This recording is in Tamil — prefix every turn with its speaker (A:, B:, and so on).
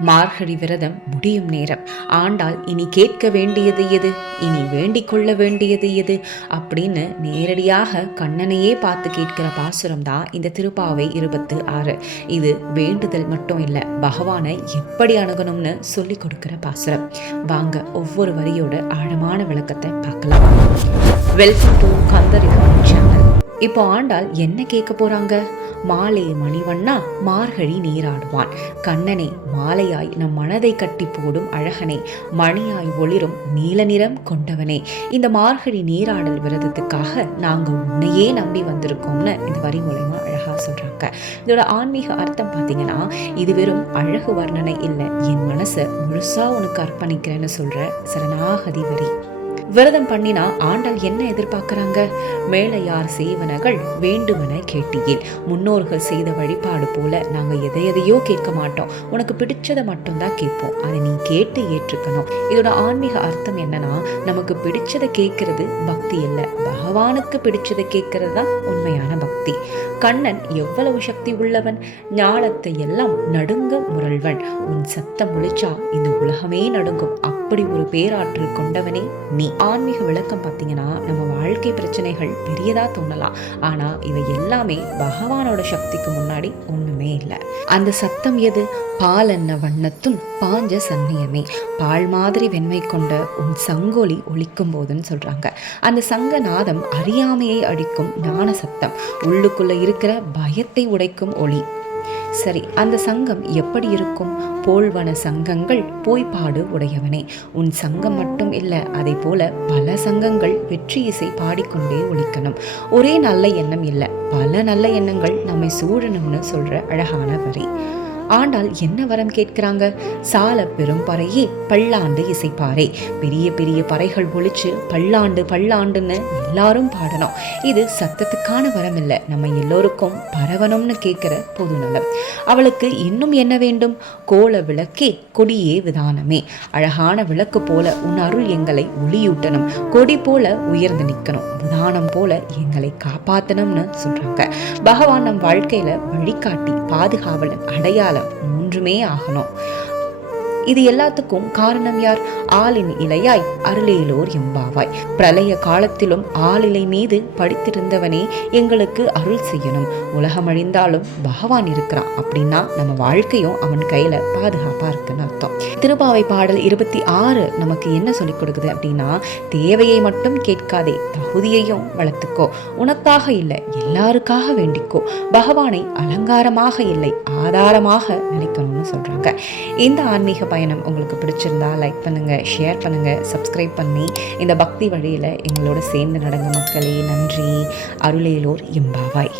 A: மார்கழி விரதம் முடியும் நேரம். ஆண்டாள் இனி கேட்க வேண்டியது எது? இனி வேண்டிக் கொள்ள வேண்டியது எது? அப்படின்னு நேரடியாக கண்ணனையே பார்த்து கேட்கிற பாசுரம் தான் இந்த திருப்பாவை இருபத்து ஆறு. இது வேண்டுதல் மட்டும் இல்லை பகவானை எப்படி அணுகணும்னு சொல்லி கொடுக்கிற பாசுரம். வாங்க ஒவ்வொரு வரியோட ஆழமான விளக்கத்தை பார்க்கலாம். வெல்கம் டு கந்தரிகம் சேனல் இப்போ ஆண்டாள் என்ன கேட்க போறாங்க? மாலே மணிவண்ணா மார்கழி நீராடுவான் கண்ணனே மாலையாய் நம் மனதை கட்டி போடும் அழகனே மணியாய் ஒளிரும் நீல நிறம் கொண்டவனே. இந்த மார்கழி நீராடல் விரதத்துக்காக நாங்க உன்னையே நம்பி வந்திருக்கோம்னு இந்த வரி மூலயமா அழகா சொல்றாங்க. இதோட ஆன்மீக அர்த்தம் பார்த்தீங்கன்னா இது வெறும் அழகு வர்ணனை இல்லை. என் மனசை முழுசா உனக்கு அர்ப்பணிக்கிறேன்னு சொல்ற சரணாகதி வரி. விரதம் பண்ணினா ஆண்டாள் என்ன எதிர்பார்க்கிறாங்க? மேலையார் செய்வனகள் வேண்டுமென கேட்டியில் முன்னோர்கள் செய்த வழிபாடு போல நாங்கள் எதை எதையோ கேட்க மாட்டோம். உனக்கு பிடிச்சதை மட்டும்தான் கேட்போம். அதை நீ கேட்டு ஏற்றுக்கணும். இதோட ஆன்மீக அர்த்தம் என்னன்னா நமக்கு பிடிச்சதை கேட்கறது பக்தி இல்லை பகவானுக்கு பிடிச்சதை கேட்கறது தான் உண்மையான பக்தி. கண்ணன் எவ்வளவு சக்தி உள்ளவன்? ஞானத்தை எல்லாம் நடுங்க முரள்வன் உன் சத்தம் முழிச்சா இந்த உலகமே நடுங்கும். அப்படி ஒரு பேராற்றல் கொண்டவனே நீ. ஆன்மீக விளக்கம் பார்த்தீங்கன்னா நம்ம வாழ்க்கை பிரச்சனைகள் பெரியதா தோணலாம். ஆனா இவை எல்லாமே பகவானோட சக்திக்கு முன்னாடி ஒண்ணுமே இல்லை. அந்த சத்தம் எது? பால் என்ன வண்ணத்தும் பாஞ்ச சன்னியமே. பால் மாதிரி வெண்மை கொண்ட உன் சங்கொலி ஒழிக்கும் போதுன்னு சொல்றாங்க. அந்த சங்க நாதம் அறியாமையை அடிக்கும் ஞான சத்தம் உள்ளுக்குள்ளே இருக்கிற பயத்தை உடைக்கும் ஒளி. சரி அந்த சங்கம் எப்படி இருக்கும்? போல்வன சங்கங்கள் போய்பாடு உடையவனே. உன் சங்கம் மட்டும் இல்லை அதை போல பல சங்கங்கள் வெற்றி இசை பாடிக்கொண்டே ஒழிக்கணும் ஒரே நல்ல எண்ணம் இல்லை பல நல்ல எண்ணங்கள் நம்மை சூழணும்னு சொல்ற அழகான வரி. ஆண்டாள் என்ன வரம் கேட்கிறாங்க? சால பெரும் பறையே பல்லாண்டு இசைப்பாறை பெரிய பெரிய பறைகள் ஒழிச்சு பல்லாண்டு பல்லாண்டுன்னு எல்லாரும் பாடணும். இது சத்தத்துக்கான வரம் இல்லை நம்ம எல்லோருக்கும் பரவணும்னு கேட்கிற பொது நலம் அவளுக்கு இன்னும் என்ன வேண்டும்? கோல விளக்கே கொடியே விதானமே. அழகான விளக்கு போல உன் அருள் எங்களை ஒளியூட்டணும். கொடி போல உயர்ந்து நிற்கணும் விதானம் போல எங்களை காப்பாத்தணும்னு சொல்றாங்க. பகவான் நம் வாழ்க்கையில வழிகாட்டி பாதுகாவலன் அடையாளம் மூன்றுமே ஆகணும். இது எல்லாத்துக்கும் காரணம் யார்? ஆளின் இலையாய் அருளேலோர் எம்பாவாய். பிரளய காலத்திலும் ஆளிலை மீது படித்திருந்தவனே எங்களுக்கு அருள் செய்யணும். உலகம் அழிந்தாலும் பகவான் இருக்கிறான் அப்படின்னா நம்ம வாழ்க்கையும் அவன் கையில பாதுகாப்பா இருக்குன்னு அர்த்தம். திருப்பாவை பாடல் இருபத்தி ஆறு நமக்கு என்ன சொல்லிக் கொடுக்குது அப்படின்னா தேவையை மட்டும் கேட்காதே தகுதியையும் வளர்த்துக்கோ. உனக்காக இல்லை எல்லாருக்காக வேண்டிக்கோ. பகவானை அலங்காரமாக இல்லை ஆதாரமாக நினைக்கணும்னு சொல்றாங்க. இந்த ஆன்மீக பயணம் உங்களுக்கு பிடிச்சிருந்தா லைக் பண்ணுங்கள் ஷேர் பண்ணுங்கள் சப்ஸ்கிரைப் பண்ணி இந்த பக்தி வழியில் எங்களோட சேர்ந்து நடங்க மக்களே நன்றி. அருளேலோர் எம்பாவாய்.